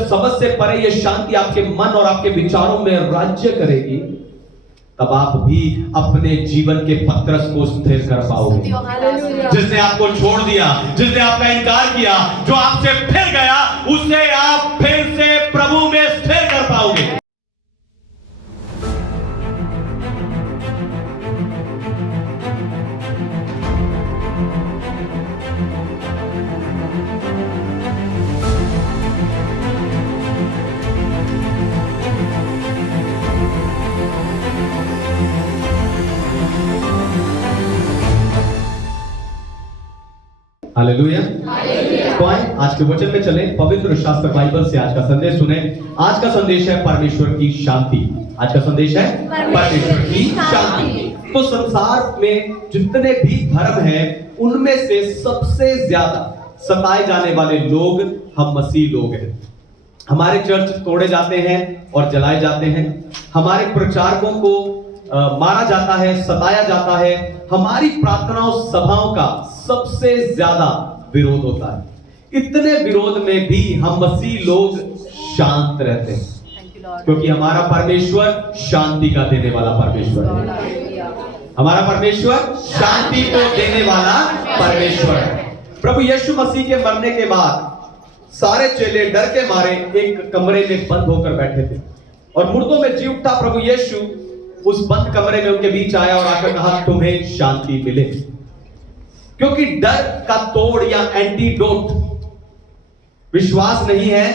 जब समझ से परे ये शांति आपके मन और आपके विचारों में राज्य करेगी, तब आप भी अपने जीवन के पत्रस को स्थिर कर पाओगे। जिसने आपको छोड़ दिया, जिसने आपका इनकार किया, जो आपसे फिर गया, उसे आप फिर से प्रभु में स्थिर कर पाओगे। हालेलुया। तो आए आज के वचन में चलें, पवित्र शास्त्र बाइबल से आज का संदेश सुने। आज का संदेश है परमेश्वर की शांति। आज का संदेश है परमेश्वर की शांति। तो संसार में जितने भी धर्म हैं, उनमें से सबसे ज्यादा सताए जाने वाले लोग हम मसीह लोग हैं। हमारे चर्च तोड़े जाते हैं और जलाए जाते हैं। हमारे प्रचारकों को मारा जाता है, सताया जाता है। हमारी प्रार्थनाओं सभाओं का सबसे ज्यादा विरोध होता है। इतने विरोध में भी हम मसीह लोग शांत रहते हैं, क्योंकि हमारा परमेश्वर शांति का देने वाला परमेश्वर है। हमारा परमेश्वर शांति को देने वाला परमेश्वर है। प्रभु यीशु मसीह के मरने के बाद सारे चेले डर के मारे एक कमरे में बंद होकर बैठे थे, और मुर्दों में जी उठा प्रभु यीशु उस बंद कमरे में उनके बीच आया और आकर कहा, तुम्हें शांति मिले। क्योंकि डर का तोड़ या एंटीडोट विश्वास नहीं है,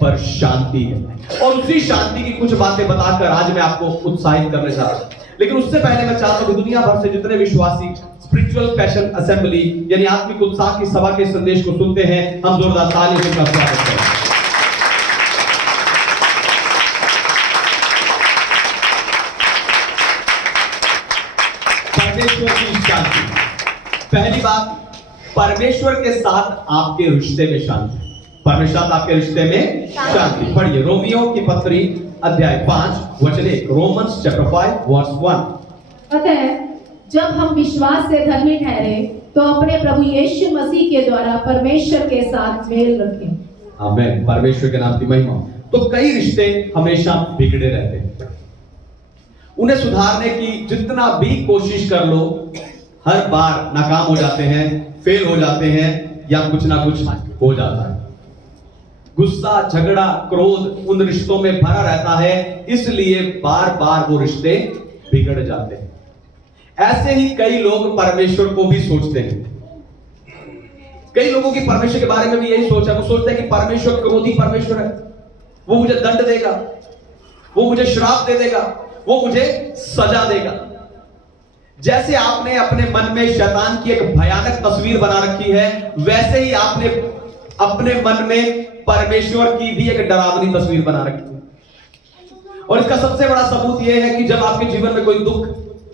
पर शांति है। और उसी शांति की कुछ बातें बताकर आज मैं आपको उत्साहित करने जा रहा हूं। लेकिन उससे पहले मैं चाहता हूं कि दुनिया भर से जितने विश्वासी स्पिरिचुअल पैशन असेंबली यानी आत्मिक उत्साह की सभा के संदेश को सुनते हैं, हम जोरदार ताली से उनका स्वागत करें। परमेश्वर की शांति। पहली बात, परमेश्वर के साथ आपके रिश्ते में शांति। परमेश्वर आपके रिश्ते में शांति। पढ़िए रोमियो की पत्री अध्याय 5 वचन 1। Romans chapter 5 verse 1। अतः जब हम विश्वास से धर्मी ठहरे तो अपने प्रभु यीशु मसीह के द्वारा परमेश्वर के साथ मेल रखें। आमीन। परमेश्वर के नाम की महिमा। तो कई रिश्ते हमेशा बिगड़े रहते हैं। उन्हें सुधारने की जितना भी कोशिश कर लो, हर बार नाकाम हो जाते हैं, फेल हो जाते हैं, या कुछ ना कुछ हो जाता है। गुस्सा, झगड़ा, क्रोध उन रिश्तों में भरा रहता है, इसलिए बार बार वो रिश्ते बिगड़ जाते हैं। ऐसे ही कई लोग परमेश्वर को भी सोचते हैं। कई लोगों की परमेश्वर के बारे में भी यही सोच है। वो सोचते हैं कि परमेश्वर क्रोधी परमेश्वर है, वो मुझे दंड देगा, वो मुझे श्राप दे देगा, वो मुझे सजा देगा। जैसे आपने अपने मन में शैतान की एक भयानक तस्वीर बना रखी है, वैसे ही आपने अपने मन में परमेश्वर की भी एक डरावनी तस्वीर बना रखी है। और इसका सबसे बड़ा सबूत यह है कि जब आपके जीवन में कोई दुख,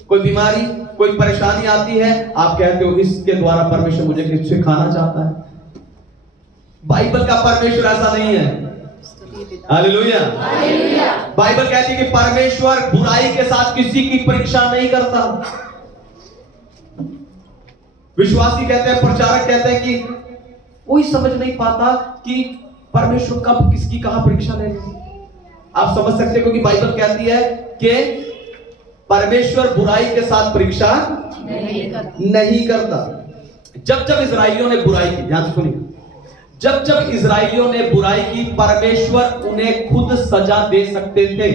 कोई बीमारी, कोई परेशानी आती है, आप कहते हो इसके द्वारा परमेश्वर मुझे कुछ सिखाना चाहता है। बाइबल का परमेश्वर ऐसा नहीं है। हालेलुया। बाइबल कहती है कि परमेश्वर बुराई के साथ किसी की परीक्षा नहीं करता। विश्वासी कहते हैं, प्रचारक कहते हैं कि कोई समझ नहीं पाता कि परमेश्वर कब किसकी कहां परीक्षा लेनी। आप समझ सकते हो, क्योंकि बाइबल कहती है कि परमेश्वर बुराई के साथ परीक्षा नहीं करता। जब जब इजराइलियों ने बुराई की, ध्यान से सुनिए, जब जब इजराइलियों ने बुराई की, परमेश्वर उन्हें खुद सजा दे सकते थे,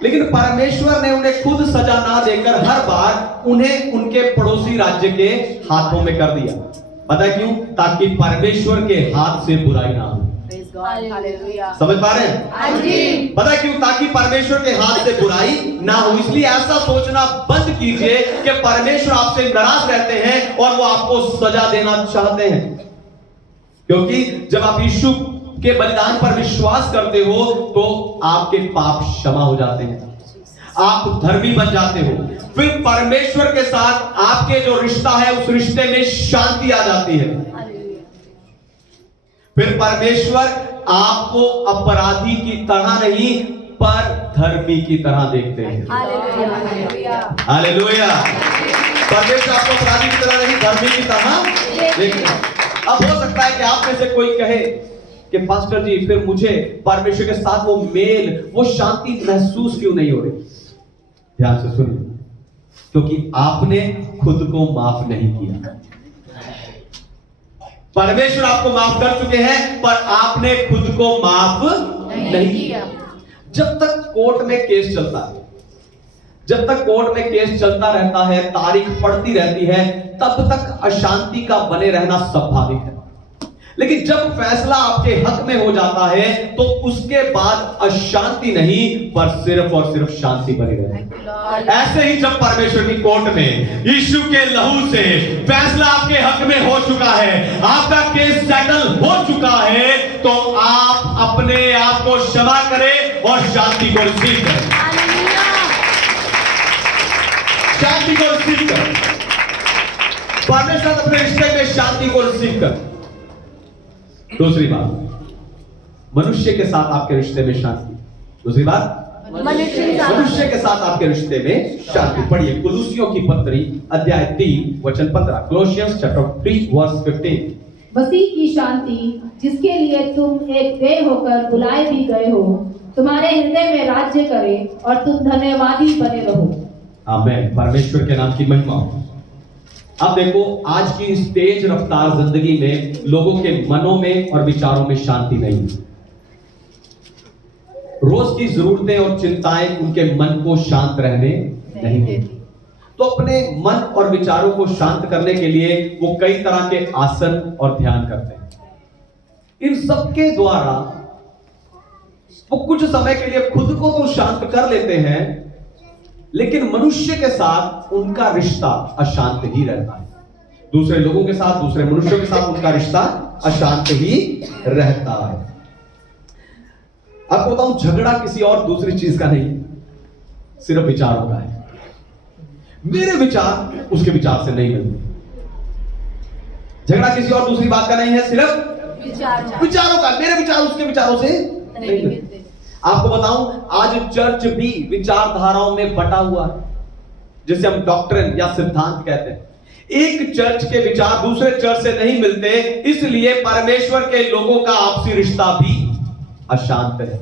लेकिन परमेश्वर ने उन्हें खुद सजा ना देकर हर बार उन्हें उनके पड़ोसी राज्य के हाथों में कर दिया। पता क्यों? ताकि परमेश्वर के हाथ से बुराई ना हो। समझ पा रहे हैं? पता क्यों? ताकि परमेश्वर के हाथ से बुराई ना हो। इसलिए ऐसा सोचना बंद कीजिए कि परमेश्वर आपसे नाराज रहते हैं और वो आपको सजा देना चाहते हैं। क्योंकि जब आप यीशु के बलिदान पर विश्वास करते हो तो आपके पाप क्षमा हो जाते हैं, आप धर्मी बन जाते हो। फिर परमेश्वर के साथ आपके जो रिश्ता है, उस रिश्ते में शांति आ जाती है। फिर परमेश्वर आपको अपराधी की तरह नहीं, पर धर्मी की तरह देखते हैं। हालेलुया। परमेश्वर आपको अपराधी की तरह नहीं, धर्मी की तरह देखते हैं। अब हो सकता है कि आप में से कोई कहे कि पास्टर जी फिर मुझे परमेश्वर के साथ वो मेल, वो शांति महसूस क्यों नहीं हो रही? ध्यान से सुनिए, क्योंकि आपने खुद को माफ नहीं किया। परमेश्वर आपको माफ कर चुके हैं, पर आपने खुद को माफ नहीं किया। जब तक कोर्ट में केस चलता है, जब तक कोर्ट में केस चलता रहता है, तारीख पड़ती रहती है, तब तक अशांति का बने रहना स्वाभाविक है। लेकिन जब फैसला आपके हक में हो जाता है, तो उसके बाद अशांति नहीं, पर सिर्फ और सिर्फ शांति बनी रहती। ऐसे ही जब परमेश्वर की कोर्ट में यीशु के लहू से फैसला आपके हक में हो चुका है, आपका केस सेटल हो चुका है, तो आप अपने आप को क्षमा करें और शांति को रिसीव करें। शांति को रिसीव करें। परमेश्वर अपने रिश्ते में शांति को रिसीव करें। दूसरी बात, मनुष्य के साथ आपके रिश्ते में शांति। दूसरी बात, मनुष्य के साथ आपके रिश्ते में शांति। पढ़िए कुलुसियों की पत्री अध्याय 3 वचन 15। कोलोसियंस चैप्टर 3 वर्स 15। मसीह की शांति, जिसके लिए तुम एक देह होकर बुलाए भी गए हो, तुम्हारे हृदय में राज्य करे और तुम धन्यवादी बने रहो। आमीन। परमेश्वर के नाम की महिमा हो। अब देखो, आज की इस तेज रफ्तार जिंदगी में लोगों के मनों में और विचारों में शांति नहीं है। रोज की जरूरतें और चिंताएं उनके मन को शांत रहने नहीं देती। तो अपने मन और विचारों को शांत करने के लिए वो कई तरह के आसन और ध्यान करते हैं। इन सब के द्वारा वो कुछ समय के लिए खुद को तो शांत कर लेते हैं, लेकिन मनुष्य के साथ उनका रिश्ता अशांत ही रहता है। दूसरे लोगों के साथ, दूसरे मनुष्यों के साथ उनका रिश्ता अशांत ही रहता है। आपको बताऊं, झगड़ा किसी और दूसरी चीज का नहीं, सिर्फ विचारों का है। मेरे विचार उसके विचार से नहीं मिलते। झगड़ा किसी और दूसरी बात का नहीं है, सिर्फ विचारों का। मेरे विचार उसके विचारों से नहीं मिलते। आपको बताऊं, आज चर्च भी विचारधाराओं में बटा हुआ है, जिसे हम डॉक्ट्रिन या सिद्धांत कहते हैं। एक चर्च के विचार दूसरे चर्च से नहीं मिलते, इसलिए परमेश्वर के लोगों का आपसी रिश्ता भी अशांत है।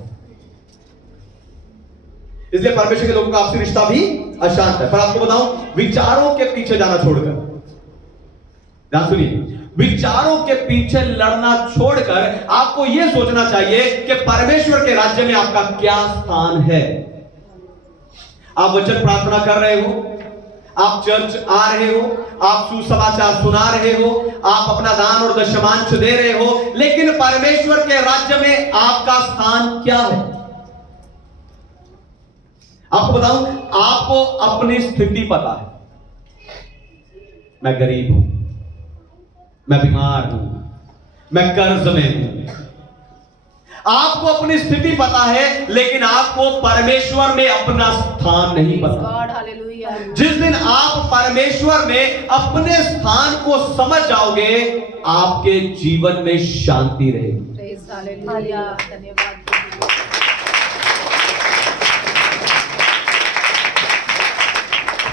इसलिए परमेश्वर के लोगों का आपसी रिश्ता भी अशांत है। पर आपको बताऊं, विचारों के पीछे जाना छोड़कर, ध्यान सुनिए, विचारों के पीछे लड़ना छोड़कर आपको यह सोचना चाहिए कि परमेश्वर के राज्य में आपका क्या स्थान है। आप वचन प्रार्थना कर रहे हो, आप चर्च आ रहे हो, आप सुसमाचार सुना रहे हो, आप अपना दान और दशमांश दे रहे हो, लेकिन परमेश्वर के राज्य में आपका स्थान क्या है? आपको बताऊं, आपको अपनी स्थिति पता है। मैं गरीब हूं, मैं बीमार हूं, मैं कर्ज में हूं। आपको अपनी स्थिति पता है, लेकिन आपको परमेश्वर में अपना स्थान नहीं पता। जिस दिन आप परमेश्वर में अपने स्थान को समझ जाओगे, आपके जीवन में शांति रहेगी। धन्यवाद।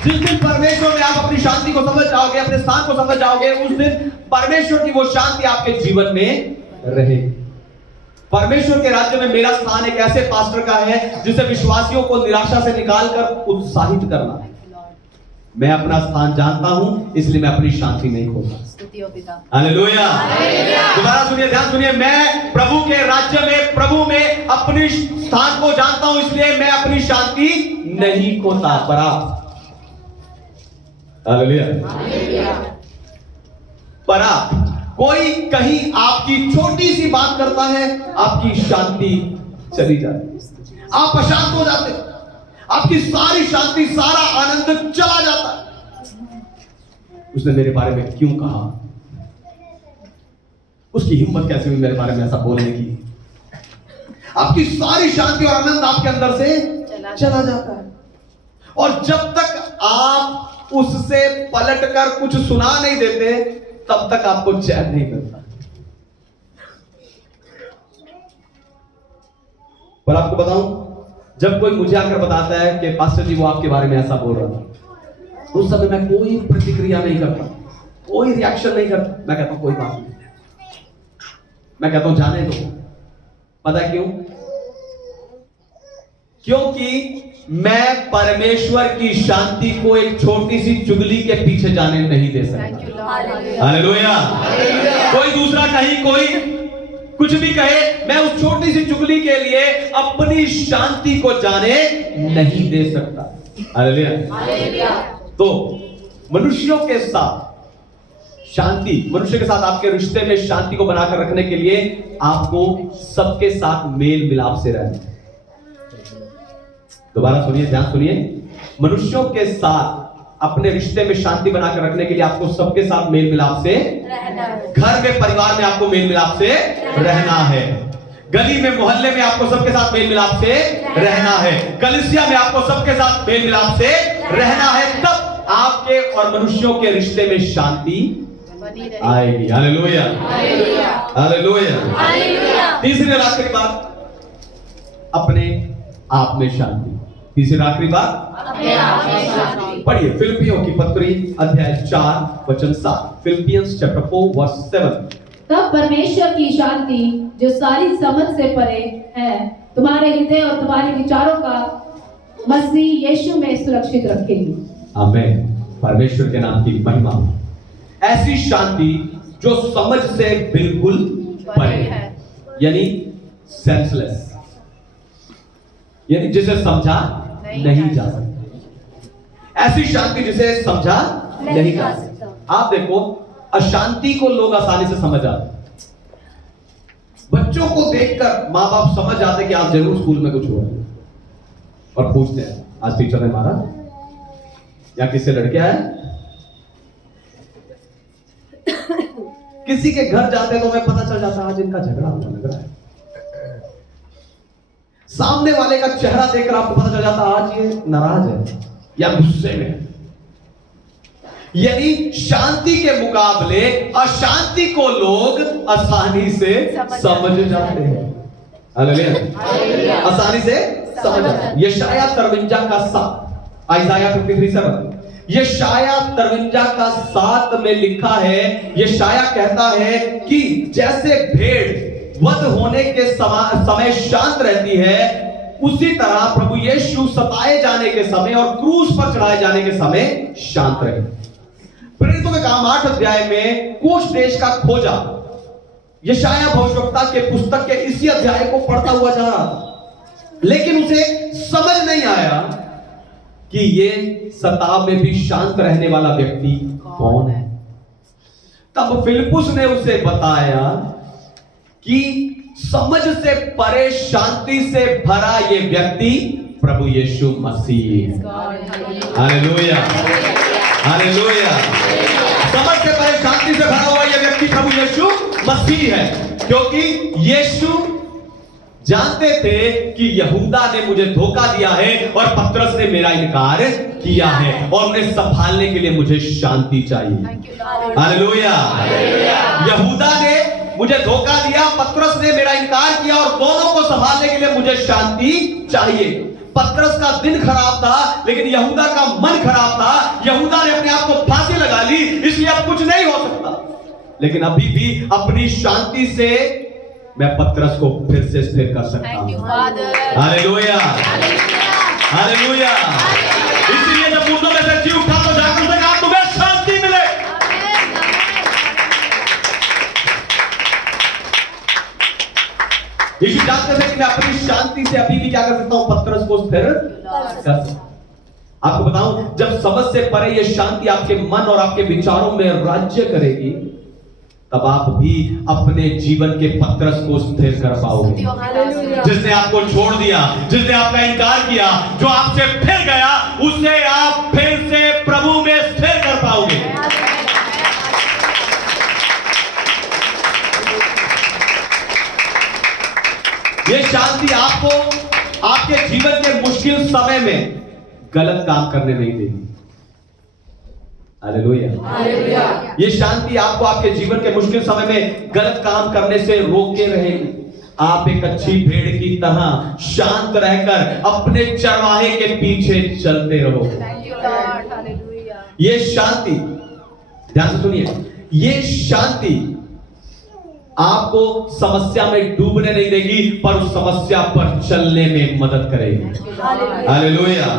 जिस दिन परमेश्वर में आप अपनी शांति को समझ जाओगे, अपने स्थान को समझ जाओगे, उस दिन परमेश्वर की वो शांति आपके जीवन में रहेगी। परमेश्वर के राज्य में मेरा स्थान एक ऐसे पास्टर का है जिसे विश्वासियों को निराशा से निकालकर उत्साहित करना है। मैं अपना स्थान जानता हूं, इसलिए मैं अपनी शांति नहीं खोता। हालेलुया। दोबारा सुनिए, ध्यान सुनिए, मैं प्रभु के राज्य में, प्रभु में अपनी स्थान को जानता हूं, इसलिए मैं अपनी शांति नहीं खोता। पर पर कोई कहीं आपकी छोटी सी बात करता है, आपकी शांति चली जाती, आप अशांत हो जाते, आपकी सारी शांति, सारा आनंद चला जाता है। उसने मेरे बारे में क्यों कहा? उसकी हिम्मत कैसे हुई मेरे बारे में ऐसा बोलने की? आपकी सारी शांति और आनंद आपके अंदर से चला जाता है। और जब तक आप उससे पलटकर कुछ सुना नहीं देते, तब तक आपको चैन नहीं मिलता। पर आपको बताऊं, जब कोई मुझे आकर बताता है कि पास्टर जी वो आपके बारे में ऐसा बोल रहा था, उस समय मैं कोई प्रतिक्रिया नहीं करता, कोई रिएक्शन नहीं करता। मैं कहता हूं कोई बात नहीं, मैं कहता हूं जाने दो, पता क्यों? क्योंकि मैं परमेश्वर की शांति को एक छोटी सी चुगली के पीछे जाने नहीं दे सकता। हालेलुया। कोई दूसरा कहीं कोई कुछ भी कहे, मैं उस छोटी सी चुगली के लिए अपनी शांति को जाने नहीं दे सकता। हालेलुया। तो मनुष्यों के साथ शांति, मनुष्य के साथ आपके रिश्ते में शांति को बनाकर रखने के लिए आपको सबके साथ मेल मिलाप से रहना। दोबारा सुनिए, ध्यान सुनिए। मनुष्यों के साथ अपने रिश्ते में शांति बनाकर रखने के लिए आपको सबके साथ मेल मिलाप से रहना है। घर में, परिवार में आपको मेल मिलाप से रहना है। गली में, मोहल्ले में आपको सबके साथ मेल मिलाप से रहना है। कलीसिया में आपको सबके साथ मेल मिलाप से रहना है। तब आपके और मनुष्यों के रिश्ते में शांति आएगी। Hallelujah, hallelujah. तीसरी और आखिरी बात, अपने आप में शांति। तीसरी और आखिरी बात, अपने आप में शांति। पढ़िए फिलिपियों की पत्री अध्याय 4 वचन 7। Philippians chapter 4 verse 7। तब परमेश्वर की शांति जो सारी समझ से परे है तुम्हारे हृदय और तुम्हारे विचारों का मसीह यीशु में सुरक्षित रखेगी। आमीन। परमेश्वर के नाम की महिमा। ऐसी शांति जो समझ से बिल्कुल परे है, यानी सेंसलेस, यानी जिसे समझा नहीं जा सकता। ऐसी शांति जिसे समझा नहीं जा सकता। आप देखो, अशांति को लोग आसानी से समझ जाते। बच्चों को देखकर माँ बाप समझ जाते कि आज जरूर स्कूल में कुछ हुआ, और पूछते हैं आज टीचर ने मारा या किससे लड़के आए। किसी के घर जाते तो हमें पता चल जाता आज इनका झगड़ा हुआ लग रहा है। सामने वाले का चेहरा देखकर आपको पता चल जाता आज ये नाराज है या गुस्से में है। यानी शांति के मुकाबले अशांति को लोग आसानी से समझ जाते हैं। हालेलुया, आसानी से समझ जाते हैं। यशाया 53 का 7, आइज़ाया 53:7। यशाया 53 का 7 में लिखा है, यशाया कहता है कि जैसे भेड़ वध होने के समय शांत रहती है, उसी तरह प्रभु यीशु सताए जाने के समय और क्रूस पर चढ़ाए जाने के समय शांत रहे। प्रेरितों के काम 8 अध्याय में कुछ देश का खोजा यशाया भविष्यवक्ता के पुस्तक के इसी अध्याय को पढ़ता हुआ जा रहा था, लेकिन उसे समझ नहीं आया कि ये सताव में भी शांत रहने वाला व्यक्ति कौन है। तब फिलिपुस ने उसे बताया कि समझ से परे शांति से भरा ये व्यक्ति प्रभु यीशु मसीह है। Hallelujah, hallelujah. समझ से परे शांति से भरा हुआ ये व्यक्ति प्रभु यीशु मसीह है, क्योंकि यीशु जानते थे कि यहूदा ने मुझे धोखा दिया है और पतरस ने मेरा इनकार किया है, और उन्हें संभालने के लिए मुझे शांति चाहिए। हालेलुया। यहूदा ने मुझे धोखा दिया, पतरस ने मेरा इनकार किया, और दोनों को संभालने के लिए मुझे शांति चाहिए। पतरस का दिन खराब था, लेकिन यहूदा का मन खराब था। यहूदा ने अपने आप को फांसी लगा ली, इसलिए अब कुछ नहीं हो सकता। लेकिन अभी भी अपनी शांति से मैं पतरस को फिर से स्थिर कर सकता हूं। Hallelujah, hallelujah. इसलिए जब मुर्दों में से जी उठा तो जाकर उसने कहा तुम्हें शांति मिले। यीशु जानते थे कि मैं अपनी शांति से अभी भी क्या कर सकता हूं, पतरस को स्थिर कर सकता हूं। आपको बताऊं, जब समझ से परे ये शांति आपके मन और आपके विचारों में राज्य करेगी, तब आप भी अपने जीवन के पतरस को स्थिर कर पाओगे। जिसने आपको छोड़ दिया, जिसने आपका इनकार किया, जो आपसे फिर गया, उसे आप फिर से प्रभु में स्थिर कर पाओगे। ये शांति आपको आपके जीवन के मुश्किल समय में गलत काम करने नहीं देगी। हालेलुया। ये शांति आपको आपके जीवन के मुश्किल समय में गलत काम करने से रोके रहेगी। आप एक अच्छी भेड़ की तरह शांत रहकर अपने चरवाहे के पीछे चलते रहो। ये शांति, ध्यान से सुनिए, ये शांति आपको समस्या में डूबने नहीं देगी, पर उस समस्या पर चलने में मदद करेगी। हालेलुया।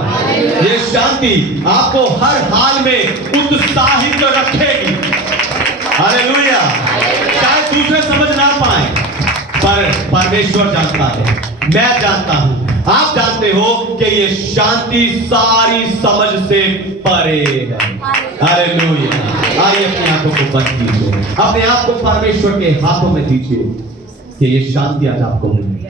ये शांति आपको हर हाल में उत्साहित रखेगी। हालेलुया। शायद दूसरे समझ ना पाए, पर परमेश्वर जानता है, मैं जानता हूं, आप जानते हो कि ये शांति सारी समझ से परे है। हालेलुया। आइए अपनी आंखों को बंद कीजिए, अपने आप को परमेश्वर के हाथों में दीजिए कि ये शांति आज आपको मिले।